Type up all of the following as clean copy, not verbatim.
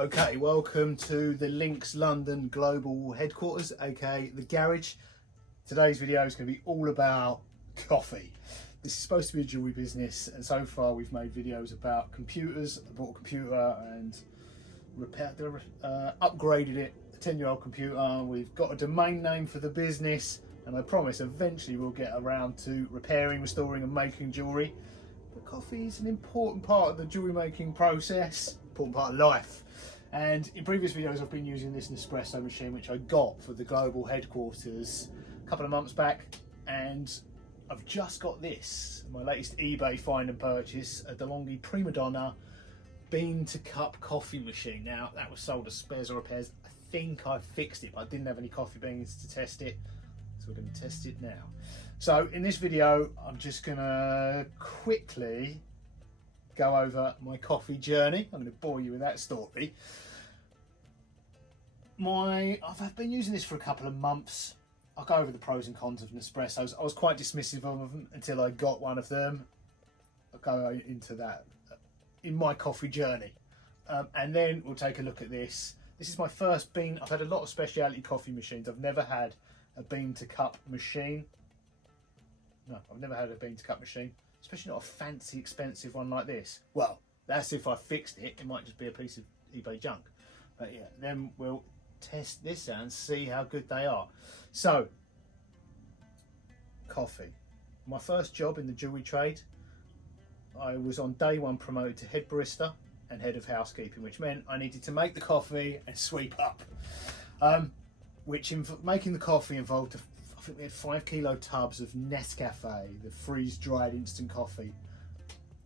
Okay, welcome to the Lynx London Global Headquarters, aka the garage. Today's video is going to be all about coffee. This is supposed to be a jewellery business, and so far we've made videos about computers. I bought a computer and upgraded it, a 10-year-old computer. We've got a domain name for the business, and I promise eventually we'll get around to repairing, restoring and making jewellery. But coffee is an important part of the jewellery making process, important part of life. And in previous videos I've been using this Nespresso machine which I got for the global headquarters a couple of months back, and I've just got this, my latest eBay find and purchase, a DeLonghi Prima Donna bean to cup coffee machine. Now that was sold as spares or repairs. I think I fixed it, but I didn't have any coffee beans to test it, so we're going to test it now. So in this video I'm just going to quickly go over my coffee journey. I'm going to bore you with that story. I've been using this for a couple of months. I'll go over the pros and cons of Nespressos. I was quite dismissive of them until I got one of them. I'll go into that in my coffee journey. And then we'll take a look at this. This is my first bean. I've had a lot of specialty coffee machines. I've never had a bean to cup machine. No, I've never had a bean to cup machine. Especially not a fancy, expensive one like this. Well, that's if I fixed it. It might just be a piece of eBay junk. But yeah, then we'll test this out and see how good they are. So, coffee. My first job in the jewellery trade, I was on day one promoted to head barista and head of housekeeping, which meant I needed to make the coffee and sweep up. Making the coffee involved I think we had 5 kilo tubs of Nescafe, the freeze-dried instant coffee,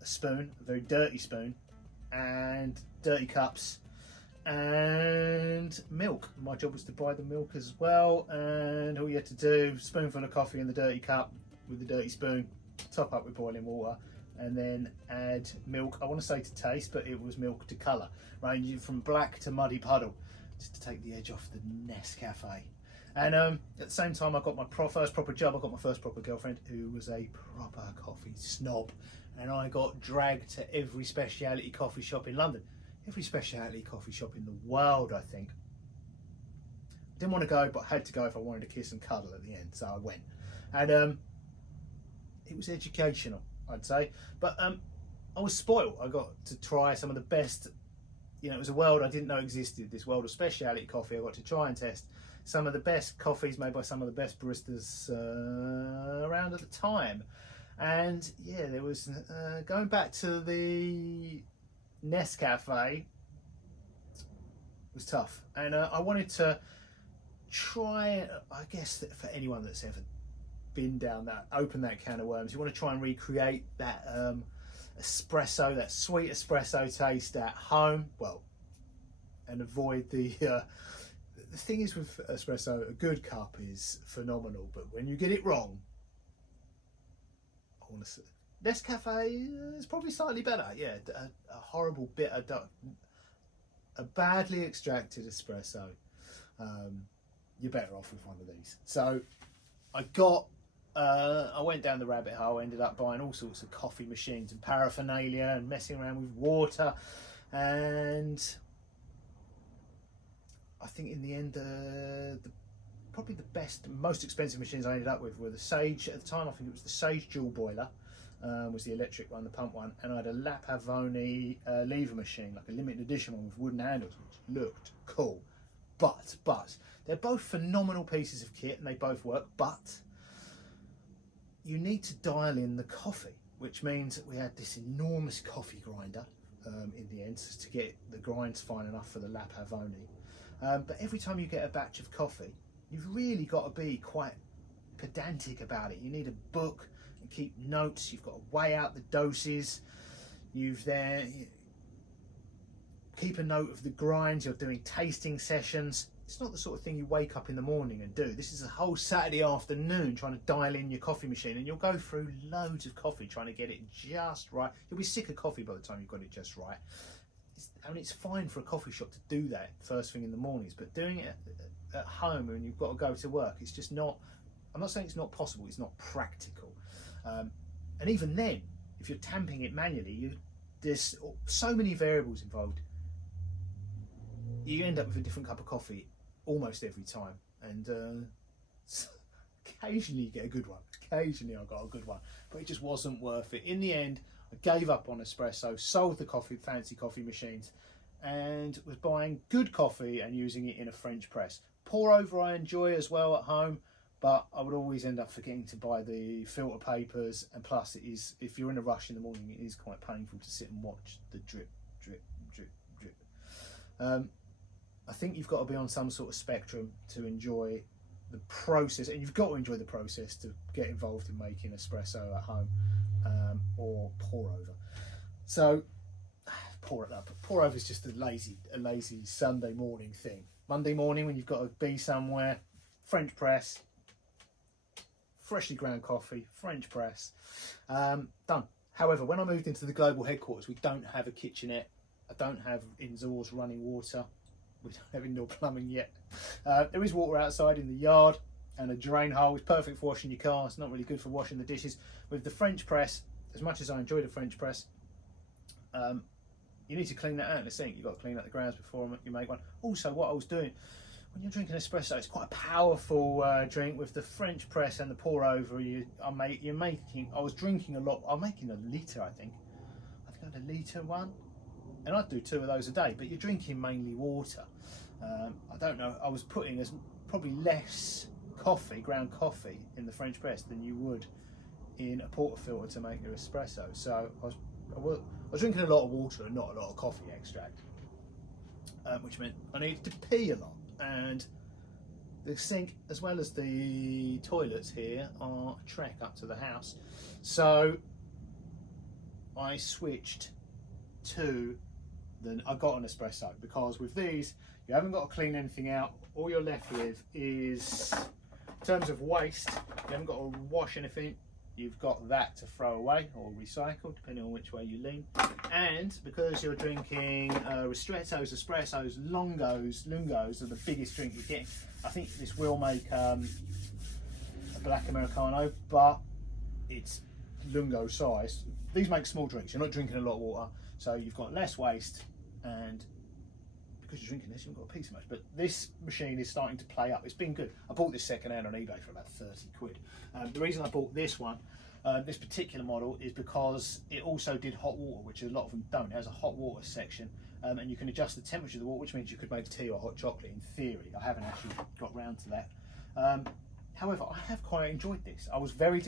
a spoon, a very dirty spoon, and dirty cups, and milk. My job was to buy the milk as well, and all you had to do, spoonful of coffee in the dirty cup with the dirty spoon, top up with boiling water, and then add milk. I want to say to taste, but it was milk to colour, ranging from black to muddy puddle, just to take the edge off the Nescafe. And at the same time I got my first proper job. I got my first proper girlfriend who was a proper coffee snob, and I got dragged to every speciality coffee shop in London, every speciality coffee shop in the world I think. Didn't want to go, but I had to go if I wanted to kiss and cuddle at the end, so I went. And it was educational, I'd say, but I was spoiled. I got to try some of the best, it was a world I didn't know existed, this world of speciality coffee. I got to try and test some of the best coffees made by some of the best baristas around at the time. And yeah, there was, going back to the Nescafe, was tough. And I wanted to try, I guess for anyone that's ever been down that, open that can of worms, you want to try and recreate that espresso, that sweet espresso taste at home. Well, and avoid the thing is with espresso, a good cup is phenomenal, but when you get it wrong, I want to say Nescafe is probably slightly better. Yeah, a horrible bitter, a badly extracted espresso. You're better off with one of these. So I went down the rabbit hole, ended up buying all sorts of coffee machines and paraphernalia and messing around with water, and I think in the end probably the best, most expensive machines I ended up with were the Sage. At the time I think it was the Sage Dual Boiler, was the electric one, the pump one, and I had a La Pavoni lever machine, like a limited edition one with wooden handles, which looked cool. But they're both phenomenal pieces of kit and they both work, but you need to dial in the coffee, which means that we had this enormous coffee grinder in the end to get the grinds fine enough for the La Pavoni. But every time you get a batch of coffee, you've really got to be quite pedantic about it. You need a book and keep notes. You've got to weigh out the doses. Keep a note of the grinds. You're doing tasting sessions. It's not the sort of thing you wake up in the morning and do. This is a whole Saturday afternoon trying to dial in your coffee machine, and you'll go through loads of coffee trying to get it just right. You'll be sick of coffee by the time you've got it just right. It's fine for a coffee shop to do that first thing in the mornings, but doing it at home when you've got to go to work, it's just not, I'm not saying it's not possible, it's not practical. And even then, if you're tamping it manually, there's so many variables involved. you end up with a different cup of coffee almost every time, and occasionally you get a good one. Occasionally I got a good one, but it just wasn't worth it. In the end, I gave up on espresso, sold the fancy coffee machines, and was buying good coffee and using it in a French press. Pour over I enjoy as well at home, but I would always end up forgetting to buy the filter papers, and plus it is, if you're in a rush in the morning, it is quite painful to sit and watch the drip, drip, drip, drip. I think you've got to be on some sort of spectrum to enjoy the process, and you've got to enjoy the process to get involved in making espresso at home, or pour over. So pour over is just a lazy Sunday morning thing. Monday morning when you've got to be somewhere, French press, freshly ground coffee, French press, done. However, when I moved into the global headquarters, we don't have a kitchenette. I don't have indoors running water. We don't have indoor plumbing yet. There is water outside in the yard, and a drain hole is perfect for washing your car. It's not really good for washing the dishes. With the French press, as much as I enjoy the French press, you need to clean that out in the sink. You've got to clean out the grounds before you make one. Also, what I was doing, when you're drinking espresso, it's quite a powerful drink. With the French press and the pour over, I was drinking a lot. I'm making a litre, I think I had a litre one, and I'd do 2 of those a day, but you're drinking mainly water. I don't know, I was putting probably less coffee, ground coffee, in the French press than you would in a portafilter to make your espresso. So I was drinking a lot of water and not a lot of coffee extract, which meant I needed to pee a lot. And the sink, as well as the toilets here, are a trek up to the house. So I switched to I got an espresso, because with these you haven't got to clean anything out. All you're left with is, in terms of waste, you haven't got to wash anything. You've got that to throw away or recycle, depending on which way you lean. And because you're drinking ristrettos, espressos, lungos are the biggest drink you're getting. I think this will make a black Americano, but it's lungo sized. These make small drinks. You're not drinking a lot of water, so you've got less waste, and because you're drinking this, you haven't got to pee so much. But this machine is starting to play up. It's been good. I bought this second hand on eBay for about 30 quid. The reason I bought this one, this particular model, is because it also did hot water, which a lot of them don't. It has a hot water section, and you can adjust the temperature of the water, which means you could make tea or hot chocolate in theory. I haven't actually got round to that. However, I have quite enjoyed this. I was very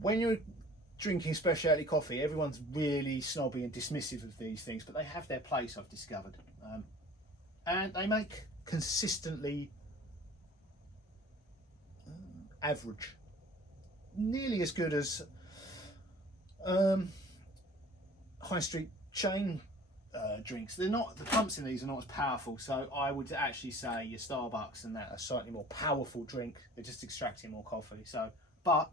when you're drinking specialty coffee, everyone's really snobby and dismissive of these things, but they have their place, I've discovered. And they make consistently average, nearly as good as high street chain drinks. They're not, the pumps in these are not as powerful, so I would actually say your Starbucks and that are slightly more powerful drink. They're just extracting more coffee. So, but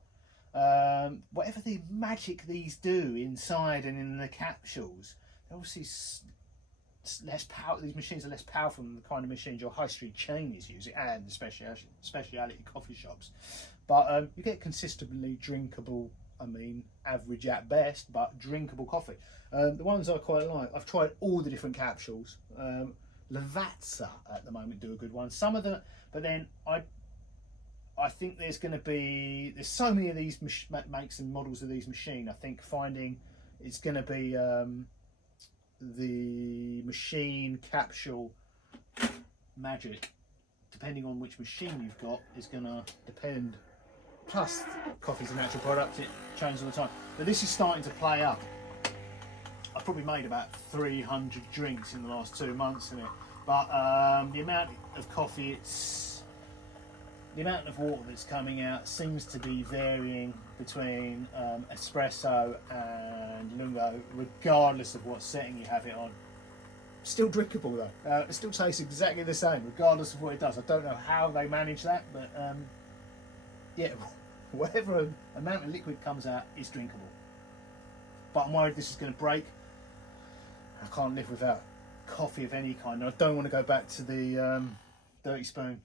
whatever the magic these do inside and in the capsules, they're obviously less power. These machines are less powerful than the kind of machines your high street chain is using, and the speciality coffee shops. But you get consistently drinkable, I mean average at best, but drinkable coffee. The ones I quite like, I've tried all the different capsules. Lavazza at the moment do a good one. Some of them, but then I think there's so many of these makes and models of these machines. I think finding it's going to be the machine capsule magic, depending on which machine you've got, is going to depend. Plus, coffee's a natural product, it changes all the time. But this is starting to play up. I've probably made about 300 drinks in the last 2 months in it. But the amount of coffee, the amount of water that's coming out seems to be varying between espresso and lungo, regardless of what setting you have it on. Still drinkable though. It still tastes exactly the same, regardless of what it does. I don't know how they manage that, but yeah, whatever amount of liquid comes out is drinkable. But I'm worried this is going to break. I can't live without coffee of any kind. I don't want to go back to the dirty spoon.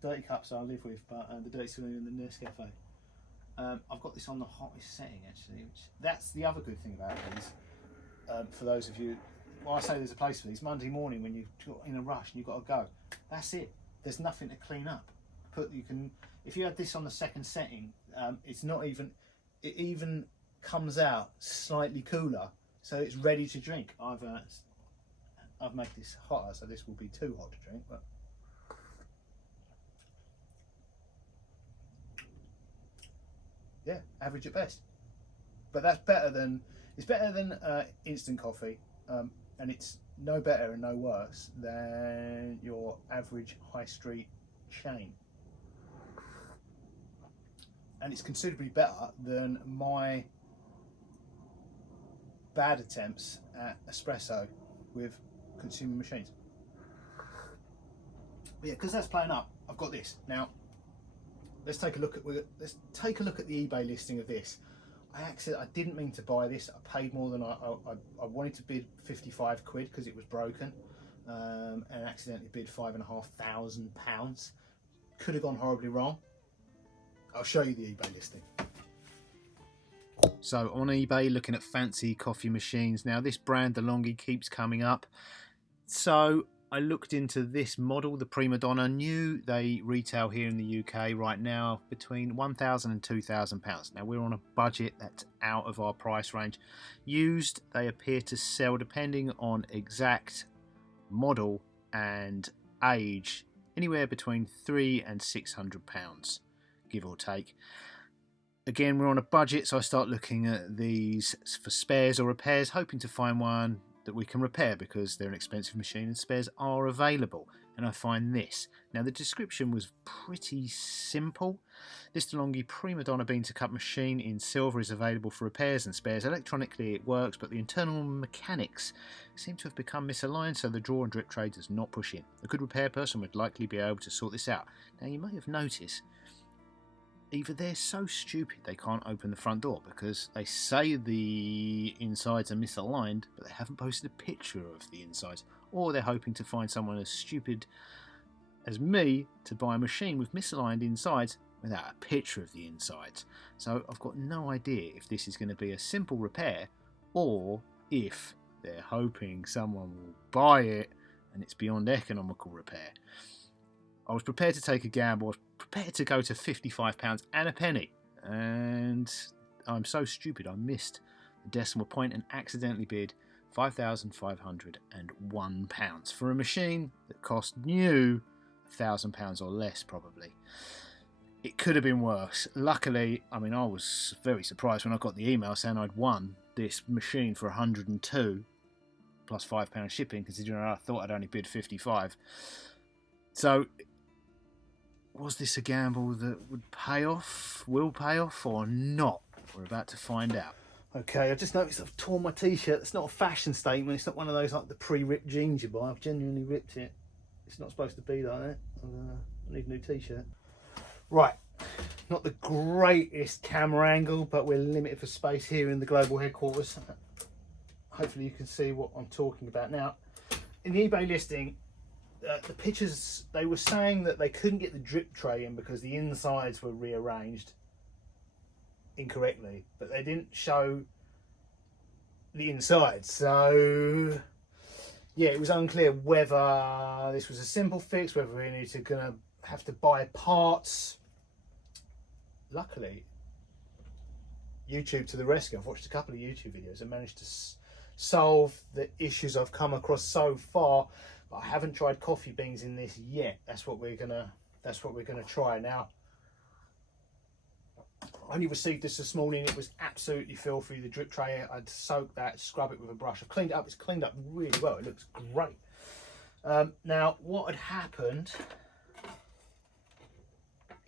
Dirty cups I'll live with, but the dirty spoon and the Nescafe. I've got this on the hottest setting actually. That's the other good thing about these. For those of you well, I say there's a place for these. Monday morning when you're in a rush and you've got to go, that's it. There's nothing to clean up. If you had this on the second setting, it's not even. It even comes out slightly cooler, so it's ready to drink. I've made this hotter, so this will be too hot to drink, but. Yeah, average at best, but that's better than instant coffee, and it's no better and no worse than your average high street chain, and it's considerably better than my bad attempts at espresso with consumer machines. But yeah, because that's playing up, I've got this now. Let's take a look at the eBay listing of this. I didn't mean to buy this. I paid more than I wanted to bid 55 quid because it was broken, and accidentally bid £5,500. Could have gone horribly wrong. I'll show you the eBay listing. So on eBay, looking at fancy coffee machines. Now this brand, DeLonghi, keeps coming up. So I looked into this model, the Prima Donna. New, they retail here in the UK right now between £1,000 and £2,000. Now we're on a budget that's out of our price range. Used, they appear to sell, depending on exact model and age, anywhere between £300 and £600, give or take. Again, we're on a budget, so I start looking at these for spares or repairs, hoping to find one that we can repair because they're an expensive machine and spares are available. And I find this. Now the description was pretty simple. This DeLonghi Prima Donna bean to cup machine in silver is available for repairs and spares. Electronically it works, but the internal mechanics seem to have become misaligned, so the drawer and drip tray does not push in. A good repair person would likely be able to sort this out. Now you may have noticed, either they're so stupid they can't open the front door because they say the insides are misaligned, but they haven't posted a picture of the insides, or they're hoping to find someone as stupid as me to buy a machine with misaligned insides without a picture of the insides. So I've got no idea if this is going to be a simple repair or if they're hoping someone will buy it and it's beyond economical repair. I was prepared to take a gamble. I was prepared to go to £55 and a penny, and I'm so stupid I missed the decimal point and accidentally bid £5,501 for a machine that cost new £1,000 or less probably. It could have been worse. Luckily, I mean, I was very surprised when I got the email saying I'd won this machine for 102 plus £5 shipping, considering I thought I'd only bid 55. So was this a gamble that would pay off, will pay off, or not? We're about to find out. Okay, I just noticed I've torn my t-shirt. It's not a fashion statement. It's not one of those like the pre-ripped jeans you buy. I've genuinely ripped it. It's not supposed to be like that. I need a new t-shirt. Right, not the greatest camera angle, but we're limited for space here in the global headquarters. Hopefully you can see what I'm talking about. Now, in the eBay listing, the pictures, they were saying that they couldn't get the drip tray in because the insides were rearranged incorrectly, but they didn't show the insides. So yeah, it was unclear whether this was a simple fix, whether we needed to have to buy parts. Luckily, YouTube to the rescue. I've watched a couple of YouTube videos and managed to solve the issues I've come across so far. But I haven't tried coffee beans in this yet. That's what we're gonna try now. I only received this morning. It was absolutely filthy. The drip tray, I'd soak that, scrub it with a brush. I've cleaned it up. It's cleaned up really well. It looks great. Now, what had happened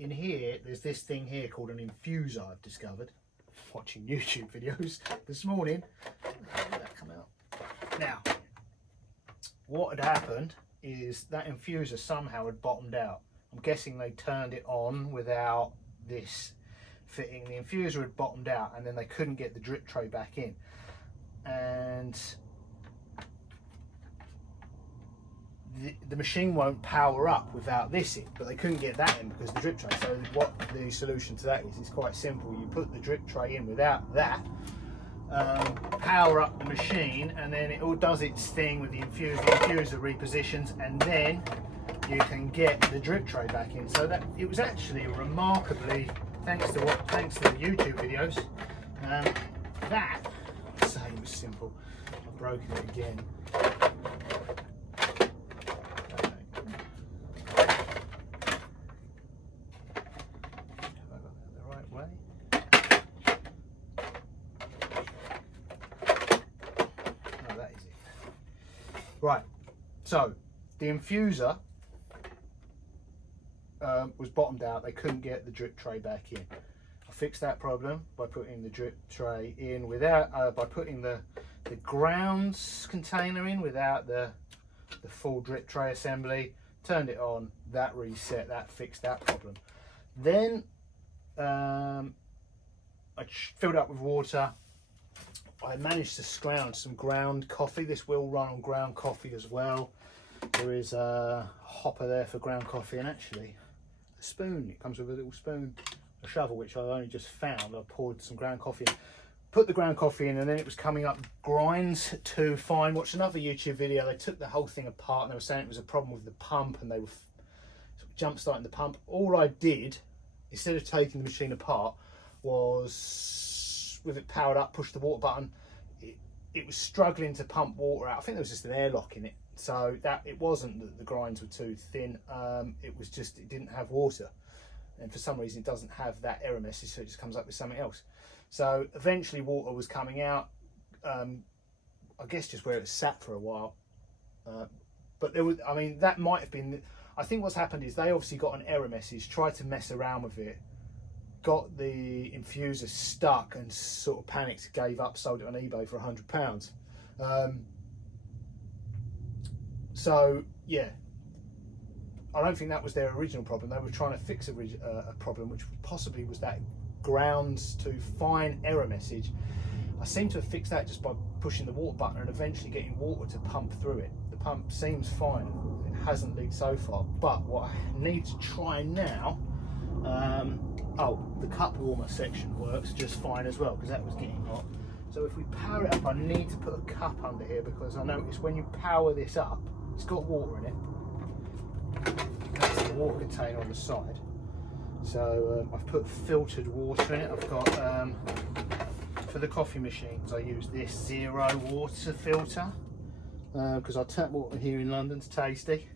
in here? There's this thing here called an infuser. I've discovered watching YouTube videos this morning. How did that come out? Now, what had happened is that infuser somehow had bottomed out. I'm guessing they turned it on without this fitting. The infuser had bottomed out and then they couldn't get the drip tray back in. And the machine won't power up without this in, but they couldn't get that in because of the drip tray. So what the solution to that is quite simple. You put the drip tray in without that, power up the machine, and then it all does its thing with the infuser. The infuser repositions, and then you can get the drip tray back in. So that it was actually remarkably, thanks to the YouTube videos, that say it was simple. I've broken it again. Right, so the infuser was bottomed out. They couldn't get the drip tray back in. I fixed that problem by putting the drip tray in without, by putting the grounds container in without the full drip tray assembly. Turned it on, that reset, that fixed that problem. Then I filled it up with water. I managed to scrounge some ground coffee. This will run on ground coffee as well. There is a hopper there for ground coffee, and actually a spoon. It comes with a little spoon, a shovel, which I only just found. I poured some ground coffee in, put the ground coffee in, and then it was coming up grinds too fine. Watched another YouTube video. They took the whole thing apart, and they were saying it was a problem with the pump, and they were sort of jump starting the pump. All I did, instead of taking the machine apart, was with it powered up, push the water button. It was struggling to pump water out. I think there was just an airlock in it, so that it wasn't that the grinds were too thin. It was just it didn't have water, and for some reason it doesn't have that error message, so it just comes up with something else. So eventually water was coming out. I guess just where it was sat for a while. But there was, I mean, that might have been. I think what's happened is they obviously got an error message, tried to mess around with it, got the infuser stuck and sort of panicked, gave up, sold it on eBay for £100. So yeah, I don't think that was their original problem. They were trying to fix a problem, which possibly was that grounds to fine error message. I seem to have fixed that just by pushing the water button and eventually getting water to pump through it. The pump seems fine. It hasn't leaked so far. But what I need to try now, oh, the cup warmer section works just fine as well, because that was getting hot. So if we power it up, I need to put a cup under here, because I noticed when you power this up, it's got water in it. That's the water container on the side. So I've put filtered water in it. I've got, for the coffee machines, I use this zero water filter, because our tap water here in London's tasty.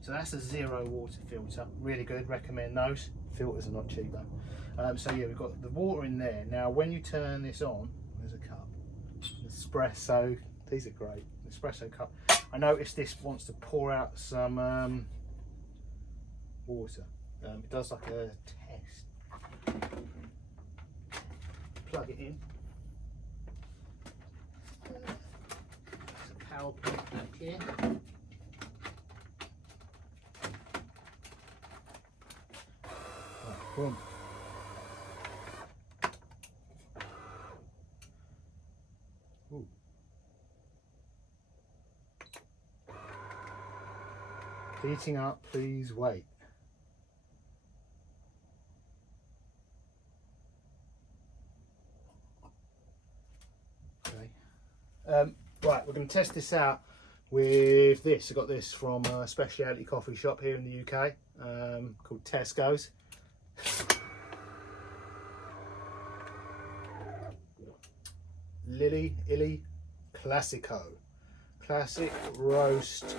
So that's a zero water filter, really good, recommend those. Filters are not cheap though. So yeah, we've got the water in there. Now when you turn this on, there's a cup. Espresso, these are great, espresso cup. I noticed this wants to pour out some water. It does like a test. Plug it in. There's a power plug back here. Boom. Ooh. Heating up, please wait. Okay. Right, we're going to test this out with this. I got this from a specialty coffee shop here in the UK, called Tesco's. Lily Illy Classico, classic roast.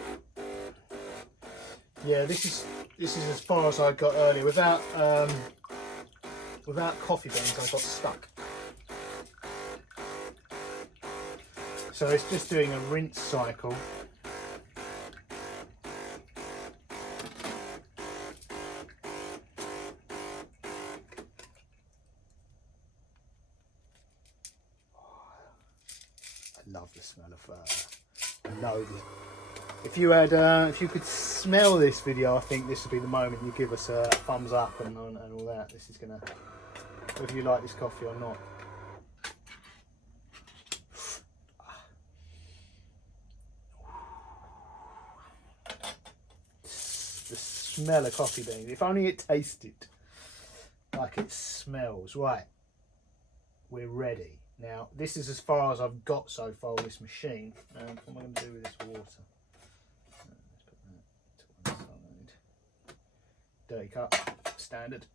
Yeah, this is as far as I got earlier. Without coffee beans, I got stuck. So it's just doing a rinse cycle. I love the smell of I know if you had if you could smell this video, I think this would be the moment you give us a thumbs up and all that. This is gonna, whether you like this coffee or not. The smell of coffee beans, if only it tasted like it smells. Right, we're ready. Now, this is as far as I've got so far with this machine. What am I going to do with this water? Let's put that to one side. Dirty cup, standard.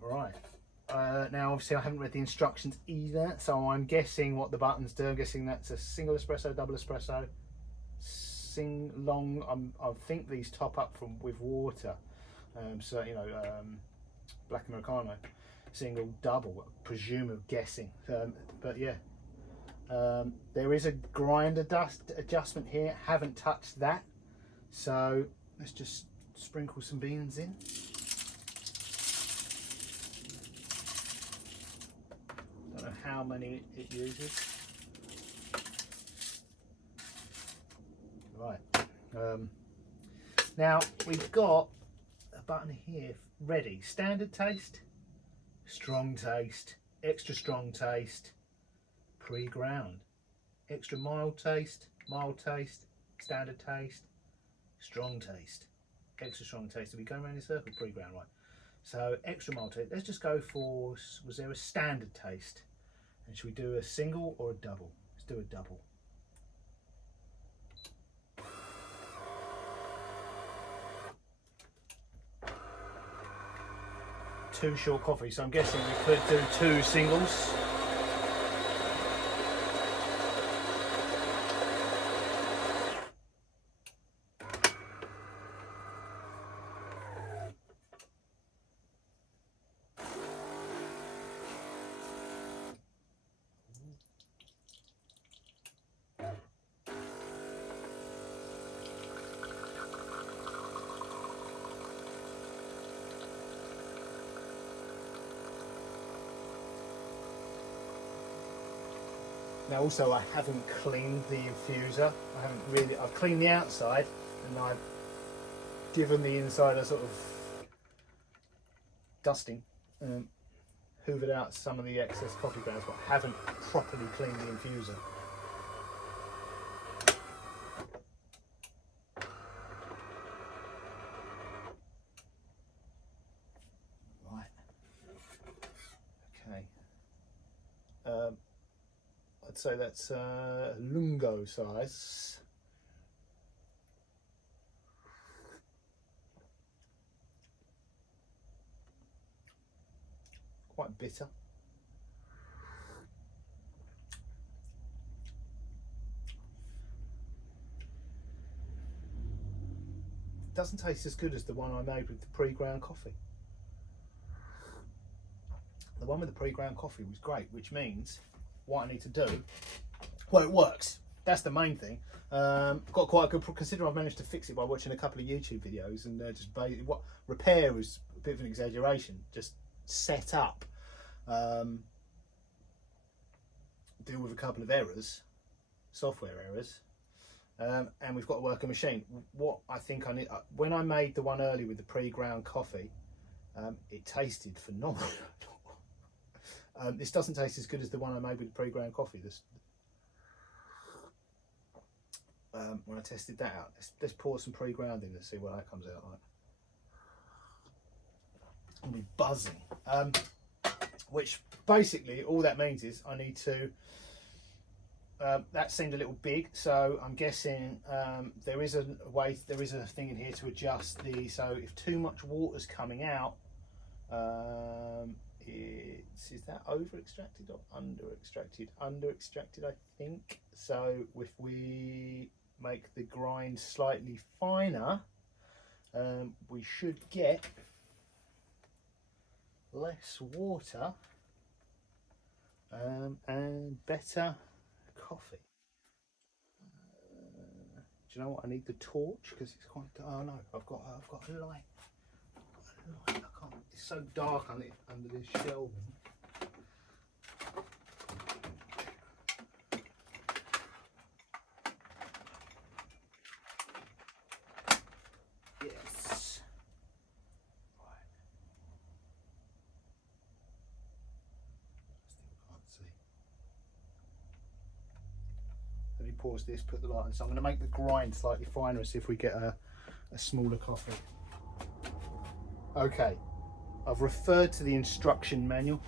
Right. Now, obviously, I haven't read the instructions either, so I'm guessing what the buttons do. I'm guessing that's a single espresso, double espresso, I think these top up with water. So, you know, black Americano. Single, double, presume, guessing. But yeah, there is a grinder dust adjustment here. Haven't touched that, so let's just sprinkle some beans in. Don't know how many it uses. Right. Now we've got a button here ready. Standard taste, strong taste, extra strong taste, pre-ground, extra mild taste, standard taste, strong taste, extra strong taste. Are we going around in a circle? Pre-ground, right. So extra mild taste. Let's just go for, was there a standard taste? And should we do a single or a double? Let's do a double. Two short coffee, so I'm guessing we could do two singles. Now also I haven't cleaned the infuser. I've cleaned the outside and I've given the inside a sort of dusting, hoovered out some of the excess coffee grounds, but haven't properly cleaned the infuser. Right. Okay. I'd say that's lungo size. Quite bitter. Doesn't taste as good as the one I made with the pre-ground coffee. The one with the pre-ground coffee was great, which means what I need to do, well, it works. That's the main thing. Got quite a good, considering I've managed to fix it by watching a couple of YouTube videos, and just what repair was a bit of an exaggeration. Just set up, deal with a couple of errors, software errors, and we've got to work a machine. What I think I need, when I made the one earlier with the pre-ground coffee, it tasted phenomenal. This doesn't taste as good as the one I made with the pre-ground coffee. When I tested that out, let's pour some pre-ground in and see what that comes out like. I'll be buzzing. Which basically all that means is I need to. That seemed a little big, so I'm guessing there is a way. There is a thing in here to adjust the. So if too much water's coming out. Is that over extracted or under extracted? Under extracted, I think. So if we make the grind slightly finer, we should get less water and better coffee. Do you know what? I need the torch because it's quite. Oh no, I've got a light. I can't. It's so dark under this shelving. Yes. Right. Still can't see. Let me pause this. Put the light on. So I'm going to make the grind slightly finer and see if we get a smaller coffee. Okay. I've referred to the instruction manual.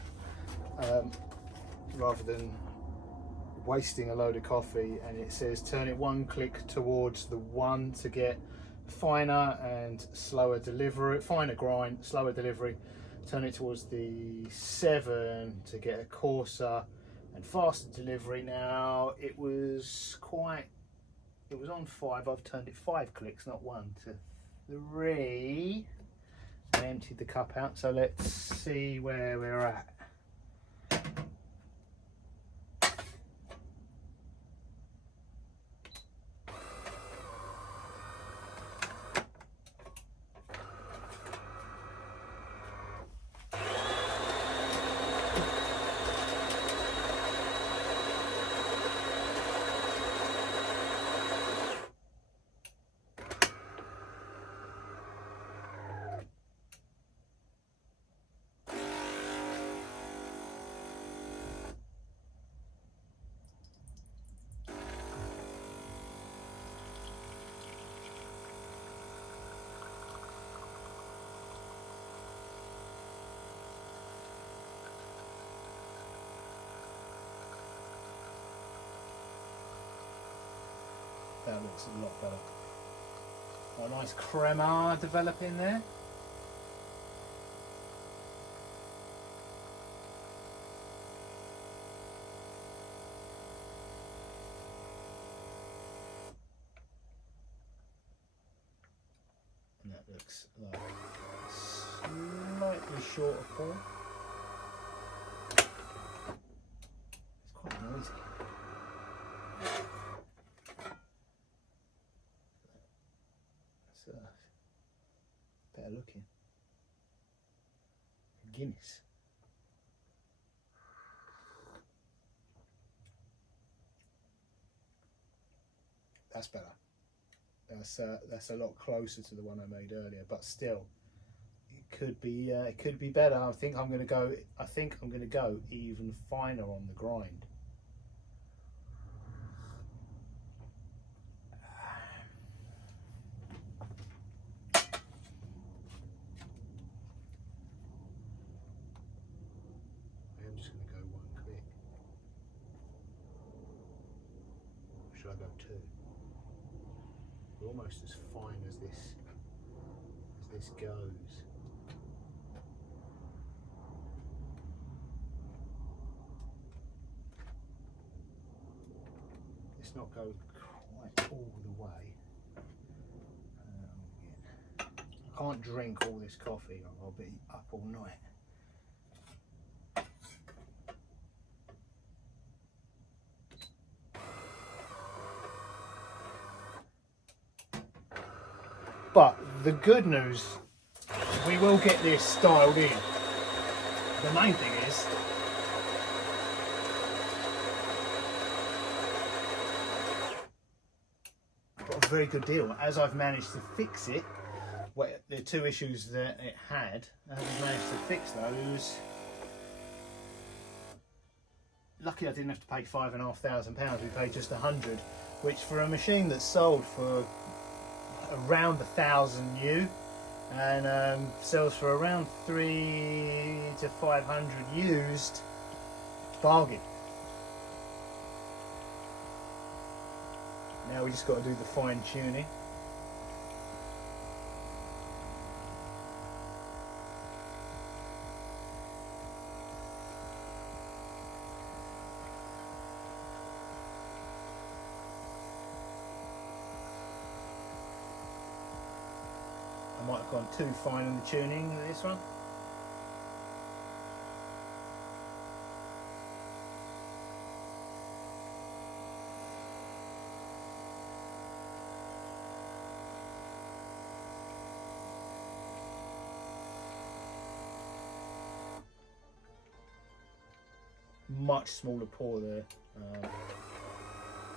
rather than wasting a load of coffee. And it says turn it 1 click towards the 1 to get finer and slower delivery, finer grind, slower delivery. Turn it towards the 7 to get a coarser and faster delivery. Now it was on 5. I've turned it 5 clicks, not 1 to 3. I emptied the cup out, so let's see where we're at. That looks a lot better. Got a nice crema developing there. And that looks like a slightly shorter pour. It's quite noisy. Better looking. Guinness. That's better. That's a lot closer to the one I made earlier, but still, it could be better. I think I'm going to go even finer on the grind. Should I go 2? We're almost as fine as this goes. Let's not go quite all the way. I can't drink all this coffee, or I'll be up all night. But the good news, we will get this dialed in. The main thing is, I've got a very good deal. As I've managed to fix it, the 2 issues that it had, as I've managed to fix those. Lucky I didn't have to pay £5,500. We paid just 100, which for a machine that's sold for around 1,000 new and sells for around 300 to 500 used, bargain. Now we just got to do the fine tuning. I might have gone too fine in the tuning of this one. Much smaller pour there.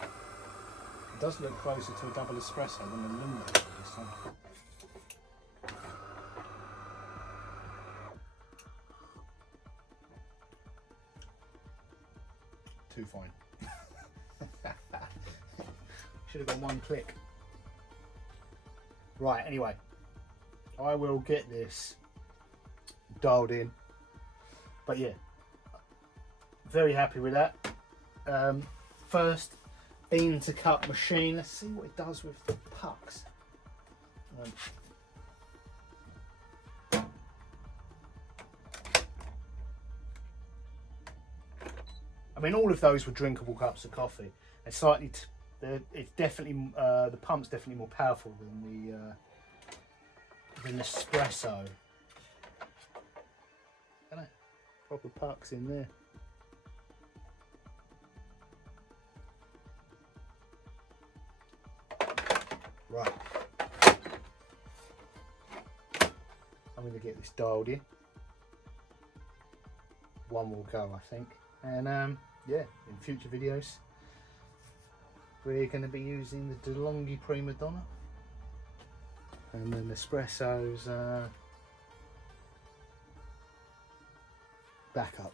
It does look closer to a double espresso than a lungo this time. Too fine. Should have gone 1 click. Right, anyway, I will get this dialed in. But yeah, very happy with that. First bean to cup machine. Let's see what it does with the pucks. I mean, all of those were drinkable cups of coffee. They're slightly, it's definitely the pump's definitely more powerful than the Nespresso. Proper pucks in there. Right. I'm going to get this dialed in. One will go, I think. And yeah, in future videos, we're going to be using the DeLonghi Prima Donna and the Nespresso's backup.